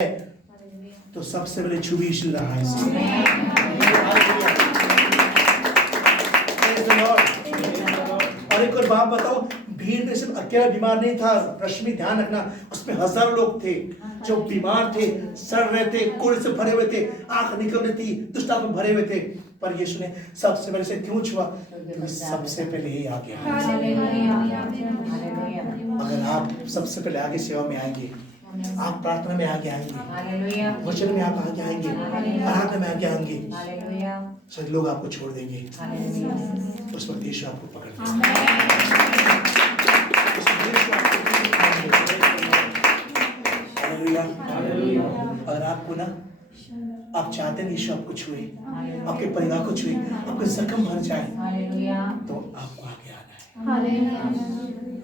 तो सबसे पहले छू यीशु रहा है। और एक और बात बताओ, भीड़ में सिर्फ अकेला बीमार नहीं था, रश्मि ध्यान रखना, उसमें हजारों लोग थे जो बीमार थे, सड़ रहे थे, कोड़े से भरे हुए थे, आंख निकल रही थी, दुष्टता में भरे हुए थे, पर यीशु ने सबसे पहले से क्यों छुआ? क्योंकि सबसे पहले ही आ गया। अगर आप सबसे पहले आगे सेवा में आएंगे, आप प्रार्थना में आगे आएंगे, वचन में आप आगे आएंगे, आराधना में आगे आएंगे, सब लोग आपको छोड़ देंगे, उस वक्त यीशु आपको पकड़ लेगा। अगर आपको ना, आप चाहते हैं यीशु आपको छुए, आपके परिवार को छुए, आपके जख्म भर जाए, तो आपको आगे आना है,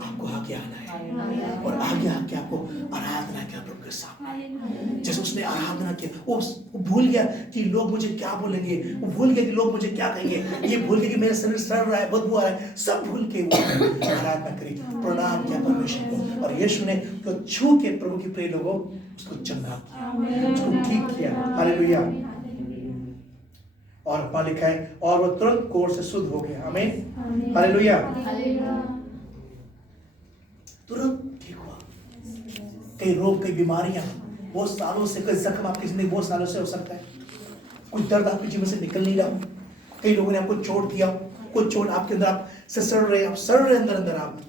आपको आगे आना है, और आगे आके आपको आराधना किया प्रभु के सामने। जैसे उसने आराधना किया, वो भूल गया कि लोग मुझे क्या बोलेंगे, वो भूल गया कि लोग मुझे क्या कहेंगे, ये भूल गया कि मेरा शरीर सड़ रहा है, बदबू आ रहा है, सब भूल के वो आराधना करी, प्रणाम किया परमेश्वर को, और यीशु ने तो छू के प्रभु की प्रिय लोगों उसको चंगा किया, उसको ठीक किया। हालेलुया। और वहां लिखा है, और वो तुरंत कोढ़ से शुद्ध हो गया। आमीन। हालेलुया। तुरंत ठीक हुआ। कई रोग, कई बीमारियां बहुत सालों से, कई जख्म आपकी जिंदगी बहुत सालों से हो सकता है, कुछ दर्द आपके जीवन से निकल नहीं रहा, कई लोगों ने आपको चोट दिया, कुछ चोट आपके अंदर, आप से सड़ रहे, आप सड़ रहे अंदर अंदर, आप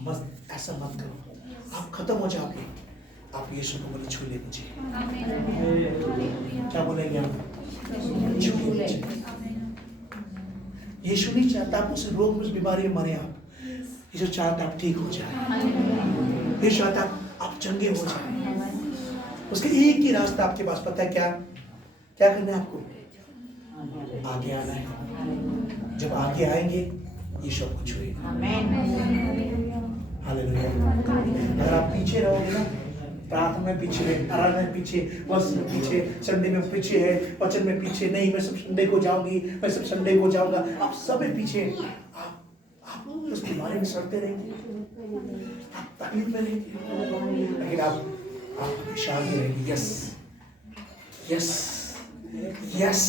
मत ऐसा मत करो, आप खत्म हो जाओगे। आप यीशु को बोले, छू ले मुझे। क्या बोलेंगे आप? छू ले मुझे। यीशु नहीं चाहता आप उस रोग में, उस बीमारी में मरे, आप यीशु चाहता आप ठीक हो जाए, यीशु चाहता आप चंगे हो जाए। उसके एक ही रास्ता आपके पास, पता है क्या? क्या करना है आपको? आगे आना है। जब आगे आएंगे यीशु आपको छुएगा। हालेलुया। अगर आप पीछे रहोगे ना, प्रार्थना में पीछे है, आराधना में पीछे, बस पीछे, संडे में पीछे है, वचन में पीछे, नहीं मैं सब संडे को जाऊंगी, मैं सब संडे को जाऊंगा, आप सब पीछे, आप उस बीमारी में सड़ते रहेंगे, आप तकलीफ में रहेंगे, लेकिन आप हमेशा आगे रहेंगे। Yes yes yes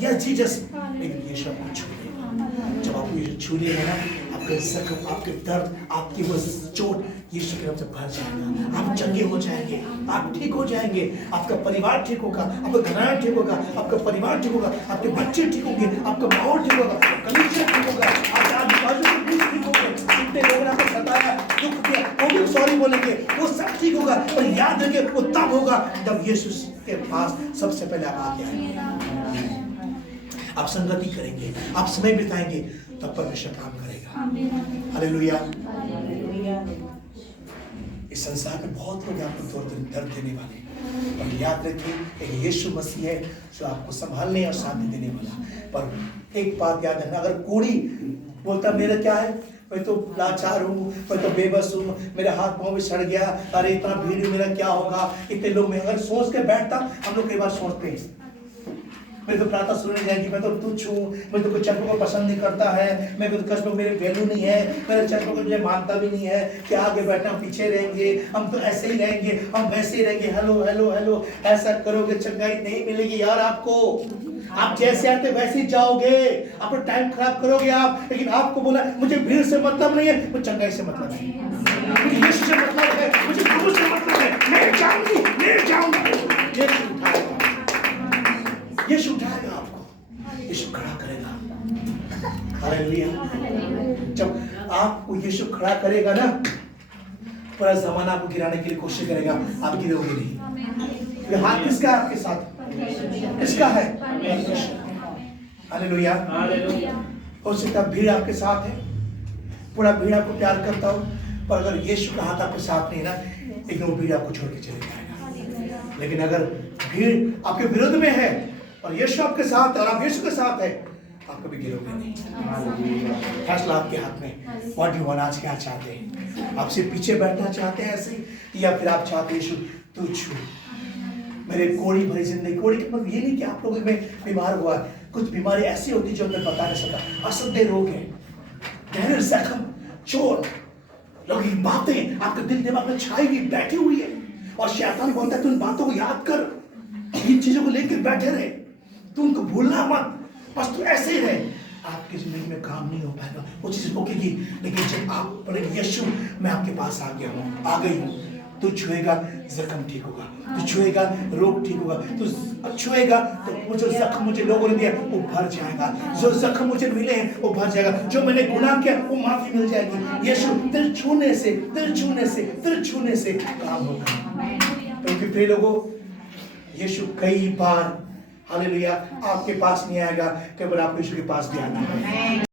yes Jesus. लेकिन यीशु आपको छू लेगा। जब आप यीशु छू लेगा ना, आपके जख्म, आपके दर्द, आपकी वो चोट यीशु के नाम से भर जाएगा, आप चंगे हो जाएंगे, आप ठीक हो जाएंगे, आपका परिवार ठीक होगा, आपका घराना ठीक होगा, आपका परिवार ठीक होगा, आपके बच्चे ठीक होंगे, आपका माहौल ठीक होगा, कलीसिया ठीक होगा, आपके आजू-बाजू के बीच ठीक होंगे, जितने लोगों ने आपको सताया, दुख दिया, वो भी सॉरी बोलेंगे, वो सब ठीक होगा। और याद रखिए, वो तब होगा जब यीशु के पास सबसे पहले आप आके आएंगे, आप संगति करेंगे, आप समय बिताएंगे, तब परमेश्वर काम करेगा। हालेलुया। इस संसार में बहुत लोग आपको दर्द देने वाले, और याद रखिए एक यीशु मसीह है जो आपको संभालने और शांति देने वाला। पर एक बात याद रखना, अगर कोड़ी बोलता मेरा क्या है, मैं तो लाचार हूँ, मैं तो बेबस हूँ, मेरे हाथ पाँव भी सड़ गया, अरे इतना भीड़ मेरा क्या होगा, इतने लोग में, अगर सोच के बैठता, हम लोग कई बार सोचते हैं मैं तो प्रार्थना सुनने जाएगी, मैं तो तुच्छ हूँ, मैं तो चर्च को पसंद नहीं करता है, मैं तो चर्च में मेरे वैल्यू नहीं है, मेरे चर्च को मुझे मानता भी नहीं है, क्या आगे बैठना, पीछे रहेंगे, हम तो ऐसे ही रहेंगे, हम वैसे ही रहेंगे, हेलो हेलो हेलो, ऐसा करोगे चंगाई नहीं मिलेगी यार आपको, आप जैसे आते वैसे ही जाओगे, अपना टाइम खराब करोगे आप। लेकिन आपको बोला मुझे भीड़ से मतलब नहीं है, मुझे चंगाई से मतलब है, मुझे यीशु से मतलब है, मुझे प्रभु से मतलब है, मैं जाऊंगी, मैं जाऊंगी। यीशु उठाएगा आपको, यीशु खड़ा करेगा। हालेलुया। जब आपको यीशु खड़ा करेगा ना, पूरा जमाना आपको गिराने के लिए कोशिश करेगा, आप गिरोगे नहीं। ये हाथ किसका है आपके साथ? किसका है? हालेलुया। हो सकता है भीड़ आपके साथ है, पूरा भीड़ आपको प्यार करता हो, पर अगर यीशु का हाथ आपके साथ नहीं ना, लेकिन वो भीड़ आपको छोड़ के चले जाएगा। लेकिन अगर भीड़ आपके विरुद्ध में है और यीशु आपके साथ है, और आप यीशु के साथ है, आप कभी गिरोगे नहीं। फैसला आपके हाथ में। What do you want? आज क्या चाहते हैं? आप सिर्फ पीछे बैठना चाहते हैं ऐसे, या फिर आप चाहते हैं यीशु तू छू मेरे कोड़ी भरी जिंदगी। कोड़ी का मतलब ये नहीं कि आप लोगों में बीमार हुआ, कुछ बीमारी ऐसी होती है जो हमें बता नहीं सकता, असंदेह रोग है, गहरे जख्म, चोट, लोग बातें आपके दिल दिमाग में छाई हुई बैठी हुई है, और शैतान बोलता है तू इन बातों को याद कर, इन चीजों को लेकर बैठे रहे, तू उनको भूलना मत, बस तू ऐसे ही रहे। आपकी जिंदगी में काम नहीं हो पाएगा, वो चीज रुकेगी। लेकिन जब आप बोलेंगे यीशु मैं आपके पास आ गया हूँ, आ गई हूँ, तू छुएगा जख्म ठीक होगा, तू छुएगा रोग ठीक होगा, तू छुएगा तो वो जो जख्म मुझे लोगों ने दिया वो भर जाएगा, जो जख्म मुझे मिले हैं वो भर जाएगा, जो मैंने गुनाह किया वो माफी मिल जाएगी। यीशु दिल छूने से, दिल छूने से, दिल छूने से काम होगा। क्योंकि प्रिय लोगों, यीशु कई बार हालेलुया आपके पास नहीं आएगा, केवल आपको यीशु के पास भी आना है।